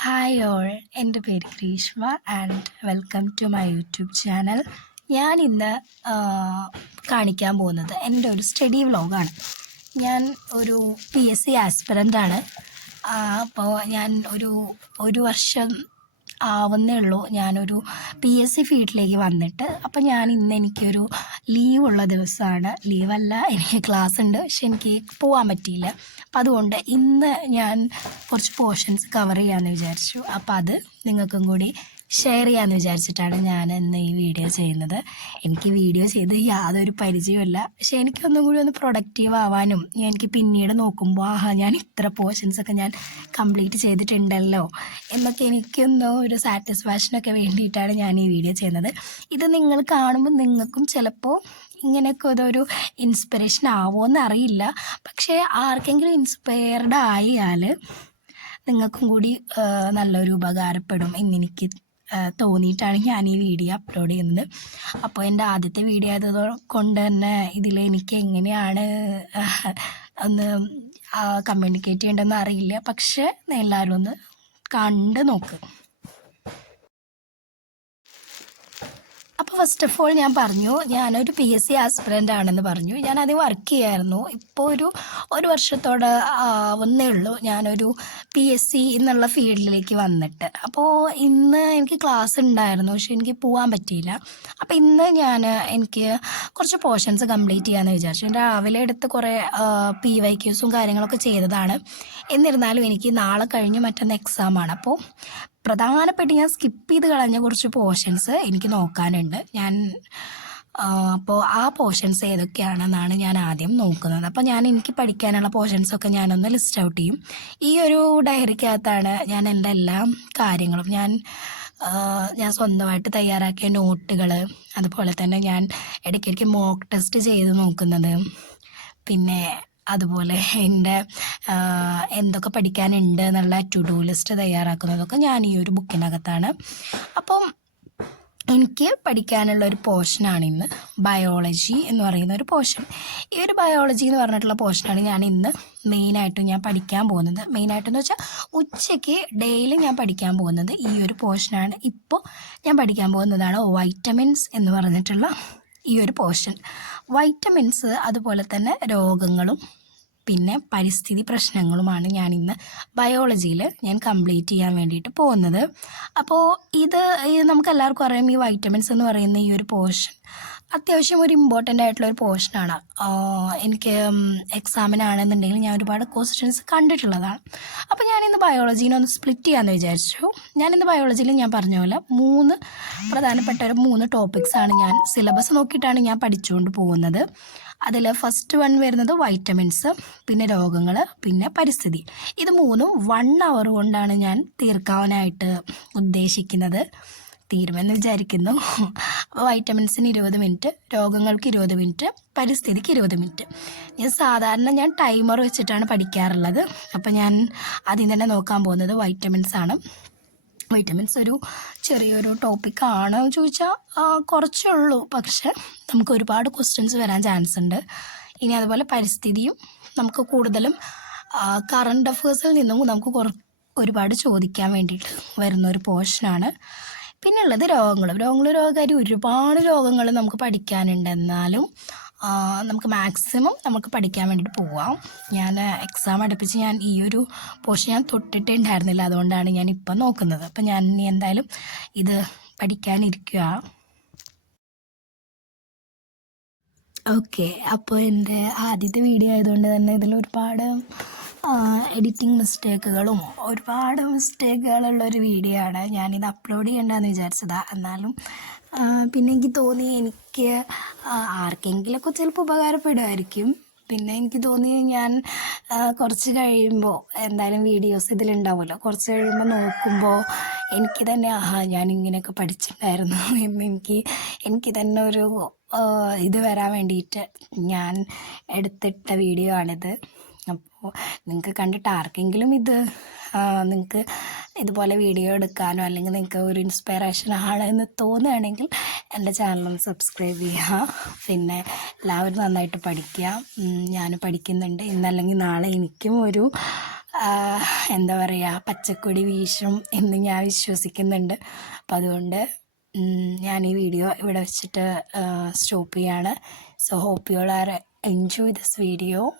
Hi all, എൻ്റെ പേര് Greeshma and welcome to my YouTube channel. ഞാൻ ഇന്ന് കാണിക്കാൻ പോകുന്നത് എൻ്റെ ഒരു സ്റ്റഡി വ്ലോഗാണ്. ഞാൻ ഒരു PSC ആസ്പിറൻ്റാണ്. അപ്പോൾ ഞാൻ ഒരു വർഷം ആവുന്നേ ഉള്ളൂ ഞാനൊരു PSC ഫീൽഡിലേക്ക് വന്നിട്ട്. അപ്പോൾ ഞാൻ ഇന്ന് എനിക്കൊരു ലീവുള്ള ദിവസമാണ്. ലീവല്ല, എനിക്ക് ക്ലാസ് ഉണ്ട്, പക്ഷെ എനിക്ക് പോകാൻ പറ്റിയില്ല. അപ്പം അതുകൊണ്ട് ഇന്ന് ഞാൻ കുറച്ച് പോർഷൻസ് കവർ ചെയ്യാമെന്ന് വിചാരിച്ചു. അപ്പോൾ അത് നിങ്ങൾക്കും കൂടി ഷെയർ ചെയ്യാമെന്ന് വിചാരിച്ചിട്ടാണ് ഞാൻ ഇന്ന് ഈ വീഡിയോ ചെയ്യുന്നത്. എനിക്ക് വീഡിയോ ചെയ്ത് യാതൊരു പരിചയമില്ല, പക്ഷേ എനിക്കൊന്നും കൂടി ഒന്ന് പ്രൊഡക്റ്റീവ് ആവാനും എനിക്ക് പിന്നീട് നോക്കുമ്പോൾ ഞാൻ ഇത്ര പോർഷൻസൊക്കെ ഞാൻ കംപ്ലീറ്റ് ചെയ്തിട്ടുണ്ടല്ലോ എന്നൊക്കെ എനിക്കൊന്നും ഒരു സാറ്റിസ്ഫാക്ഷനൊക്കെ വേണ്ടിയിട്ടാണ് ഞാൻ ഈ വീഡിയോ ചെയ്യുന്നത്. ഇത് നിങ്ങൾ കാണുമ്പോൾ നിങ്ങൾക്കും ചിലപ്പോൾ ഇങ്ങനെയൊക്കെ ഇതൊരു ഇൻസ്പിറേഷൻ ആവുമോ അറിയില്ല, പക്ഷേ ആർക്കെങ്കിലും ഇൻസ്പയർഡ് ആയാൽ നിങ്ങൾക്കും കൂടി നല്ലൊരു ഉപകാരപ്പെടും എന്നെനിക്ക് തോന്നിയിട്ടാണ് ഞാൻ ഈ വീഡിയോ അപ്ലോഡ് ചെയ്യുന്നത്. അപ്പോൾ എൻ്റെ ആദ്യത്തെ വീഡിയോ ആയത് കൊണ്ട് തന്നെ ഇതിലെനിക്ക് എങ്ങനെയാണ് ഒന്ന് കമ്മ്യൂണിക്കേറ്റ് ചെയ്യേണ്ടതെന്ന് അറിയില്ല, പക്ഷേ എല്ലാവരും ഒന്ന് കണ്ട് നോക്ക്. അപ്പോൾ ഫസ്റ്റ് ഓഫ് ഓൾ ഞാൻ പറഞ്ഞു, ഞാനൊരു PSC ആസ്പിറൻ്റ് ആണെന്ന് പറഞ്ഞു. ഞാനത് വർക്ക് ചെയ്യായിരുന്നു. ഇപ്പോൾ ഒരു വർഷത്തോടെ ആവുന്നേ ഉള്ളൂ ഞാനൊരു PSC എന്നുള്ള ഫീൽഡിലേക്ക് വന്നിട്ട്. അപ്പോൾ ഇന്ന് എനിക്ക് ക്ലാസ് ഉണ്ടായിരുന്നു, പക്ഷെ എനിക്ക് പോകാൻ പറ്റിയില്ല. അപ്പോൾ ഇന്ന് എനിക്ക് കുറച്ച് പോർഷൻസ് കംപ്ലീറ്റ് ചെയ്യാമെന്ന് വിചാരിച്ചു. രാവിലെ എടുത്ത് കുറേ PYQs കാര്യങ്ങളൊക്കെ ചെയ്തതാണ്. എന്നിരുന്നാലും എനിക്ക് നാളെ കഴിഞ്ഞ് മറ്റൊന്ന് എക്സാമാണ്. അപ്പോൾ പ്രധാനപ്പെട്ട് ഞാൻ സ്കിപ്പ് ചെയ്ത് കളഞ്ഞ കുറച്ച് പോർഷൻസ് എനിക്ക് നോക്കാനുണ്ട്. അപ്പോൾ ആ പോർഷൻസ് ഏതൊക്കെയാണെന്നാണ് ഞാൻ ആദ്യം നോക്കുന്നത്. അപ്പോൾ എനിക്ക് പഠിക്കാനുള്ള പോർഷൻസൊക്കെ ഞാനൊന്ന് ലിസ്റ്റ് ഔട്ട് ചെയ്യും. ഈ ഒരു ഡയറിക്കകത്താണ് ഞാൻ എൻ്റെ എല്ലാ കാര്യങ്ങളും ഞാൻ സ്വന്തമായിട്ട് തയ്യാറാക്കിയ നോട്ടുകൾ, അതുപോലെ തന്നെ ഞാൻ ഇടയ്ക്കിടയ്ക്ക് മോക്ക് ടെസ്റ്റ് ചെയ്ത് നോക്കുന്നത്, പിന്നെ അതുപോലെ എൻ്റെ എന്തൊക്കെ പഠിക്കാനുണ്ട് എന്നുള്ള ടു ഡു ലിസ്റ്റ് തയ്യാറാക്കുന്നതൊക്കെ ഞാൻ ഈ ഒരു ബുക്കിനകത്താണ്. അപ്പം എനിക്ക് പഠിക്കാനുള്ള ഒരു പോർഷനാണ് ഇന്ന് ബയോളജി എന്ന് പറയുന്ന ഒരു പോർഷൻ. ഈ ഒരു ബയോളജി എന്ന് പറഞ്ഞിട്ടുള്ള പോർഷനാണ് ഞാൻ ഇന്ന് മെയിനായിട്ടും ഞാൻ പഠിക്കാൻ പോകുന്നത്. മെയിനായിട്ടെന്ന് വെച്ചാൽ ഉച്ചയ്ക്ക് ഡെയിലി ഞാൻ പഠിക്കാൻ പോകുന്നത് ഈ ഒരു പോർഷനാണ്. ഇപ്പോൾ ഞാൻ പഠിക്കാൻ പോകുന്നതാണ് വൈറ്റമിൻസ് എന്ന് പറഞ്ഞിട്ടുള്ള ഈ ഒരു പോർഷൻ. വൈറ്റമിൻസ്, അതുപോലെ തന്നെ രോഗങ്ങളും പിന്നെ പരിസ്ഥിതി പ്രശ്നങ്ങളുമാണ് ഞാൻ ഇന്ന് ബയോളജിയിൽ ഞാൻ കംപ്ലീറ്റ് ചെയ്യാൻ വേണ്ടിയിട്ട് പോകുന്നത്. അപ്പോൾ ഇത് നമുക്ക് എല്ലാവർക്കും അറിയാം, ഈ വൈറ്റമിൻസ് എന്ന് പറയുന്ന ഈ ഒരു പോർഷൻ അത്യാവശ്യം ഒരു ഇമ്പോർട്ടൻ്റ് ആയിട്ടുള്ള ഒരു പോർഷനാണ്. എനിക്ക് എക്സാമിനാണെന്നുണ്ടെങ്കിൽ ഞാൻ ഒരുപാട് ക്വസ്റ്റ്യൻസ് കണ്ടിട്ടുള്ളതാണ്. അപ്പോൾ ഞാനിന്ന് ബയോളജീനെ ഒന്ന് സ്പ്ലിറ്റ് ചെയ്യാമെന്ന് വിചാരിച്ചു. ഞാനിന്ന് ബയോളജിയിൽ ഞാൻ പറഞ്ഞ പോലെ പ്രധാനപ്പെട്ട 3 ടോപ്പിക്സാണ് ഞാൻ സിലബസ് നോക്കിയിട്ടാണ് ഞാൻ പഠിച്ചുകൊണ്ട് പോകുന്നത്. അതിൽ ഫസ്റ്റ് വൺ വരുന്നത് വൈറ്റമിൻസ്, പിന്നെ രോഗങ്ങൾ, പിന്നെ പരിസ്ഥിതി. ഇത് 3ഉം 1 hour കൊണ്ടാണ് ഞാൻ തീർക്കാനായിട്ട് ഉദ്ദേശിക്കുന്നത്. തീരുമെന്ന് വിചാരിക്കുന്നു. അപ്പോൾ വൈറ്റമിൻസിന് 20 മിനിറ്റ്, രോഗങ്ങൾക്ക് 20 മിനിറ്റ്, പരിസ്ഥിതിക്ക് 20 മിനിറ്റ്. ഞാൻ ടൈമർ വെച്ചിട്ടാണ് പഠിക്കാറുള്ളത്. അപ്പോൾ ഞാൻ ആദ്യം തന്നെ നോക്കാൻ പോകുന്നത് വൈറ്റമിൻസാണ്. വൈറ്റമിൻസ് ഒരു ചെറിയൊരു ടോപ്പിക്കാണോ എന്ന് ചോദിച്ചാൽ കുറച്ചേ ഉള്ളൂ, പക്ഷെ നമുക്ക് ഒരുപാട് ക്വസ്റ്റ്യൻസ് വരാൻ ചാൻസ് ഉണ്ട്. ഇനി അതുപോലെ പരിസ്ഥിതിയും നമുക്ക് കൂടുതലും കറണ്ട് അഫേഴ്സിൽ നിന്നും നമുക്ക് ഒരുപാട് ചോദിക്കാൻ വേണ്ടിയിട്ട് വരുന്നൊരു പോർഷനാണ്. പിന്നെ ഉള്ളത് രോഗകാര്യം ഒരുപാട് രോഗങ്ങൾ നമുക്ക് പഠിക്കാനുണ്ട്. എന്നാലും നമുക്ക് മാക്സിമം നമുക്ക് പഠിക്കാൻ വേണ്ടിയിട്ട് പോവാം. ഞാൻ എക്സാം അടുപ്പിച്ച് ഞാൻ ഈ ഒരു പോർഷൻ ഞാൻ തൊട്ടിട്ടേ ഉണ്ടായിരുന്നില്ല, അതുകൊണ്ടാണ് ഞാൻ ഇപ്പം നോക്കുന്നത്. അപ്പം ഞാൻ ഇനി എന്തായാലും ഇത് പഠിക്കാനിരിക്കുക. ഓക്കെ, അപ്പോൾ എൻ്റെ ആദ്യത്തെ വീഡിയോ ആയതുകൊണ്ട് തന്നെ ഇതിൽ ഒരുപാട് എഡിറ്റിംഗ് മിസ്റ്റേക്കുകളും ഒരുപാട് മിസ്റ്റേക്കുകളുള്ളൊരു വീഡിയോ ആണ്. ഞാനിത് അപ്ലോഡ് ചെയ്യേണ്ടതെന്ന് വിചാരിച്ചതാണ്. എന്നാലും പിന്നെ എനിക്ക് തോന്നി എനിക്ക് ആർക്കെങ്കിലുമൊക്കെ ചിലപ്പോൾ ഉപകാരപ്പെടുമായിരിക്കും. പിന്നെ എനിക്ക് തോന്നി ഞാൻ കുറച്ച് കഴിയുമ്പോൾ എന്തായാലും വീഡിയോസ് ഇതിലുണ്ടാവുമല്ലോ, കുറച്ച് കഴിയുമ്പോൾ നോക്കുമ്പോൾ എനിക്ക് തന്നെ ഞാൻ ഇങ്ങനെയൊക്കെ പഠിച്ചിട്ടുണ്ടായിരുന്നു എന്ന് എനിക്ക് തന്നെ ഒരു ഇത് വരാൻ വേണ്ടിയിട്ട് ഞാൻ എടുത്തിട്ട വീഡിയോ ആണിത്. അപ്പോൾ നിങ്ങൾക്ക് കണ്ടിട്ട് ആർക്കെങ്കിലും നിങ്ങൾക്ക് ഇതുപോലെ വീഡിയോ എടുക്കാനോ അല്ലെങ്കിൽ നിങ്ങൾക്ക് ഒരു ഇൻസ്പിറേഷൻ ആണെന്ന് തോന്നുകയാണെങ്കിൽ എൻ്റെ ചാനലൊന്ന് സബ്സ്ക്രൈബ് ചെയ്യുക. പിന്നെ എല്ലാവരും നന്നായിട്ട് പഠിക്കുക. ഞാൻ പഠിക്കുന്നുണ്ട്. ഇന്നല്ലെങ്കിൽ നാളെ എനിക്കും ഒരു എന്താ പറയുക പച്ചക്കൊടി വീശും എന്ന് ഞാൻ വിശ്വസിക്കുന്നുണ്ട്. അപ്പം അതുകൊണ്ട് ഞാൻ ഈ വീഡിയോ ഇവിടെ വെച്ചിട്ട് സ്റ്റോപ്പ് ചെയ്യാണ്. So hope you are enjoy this video.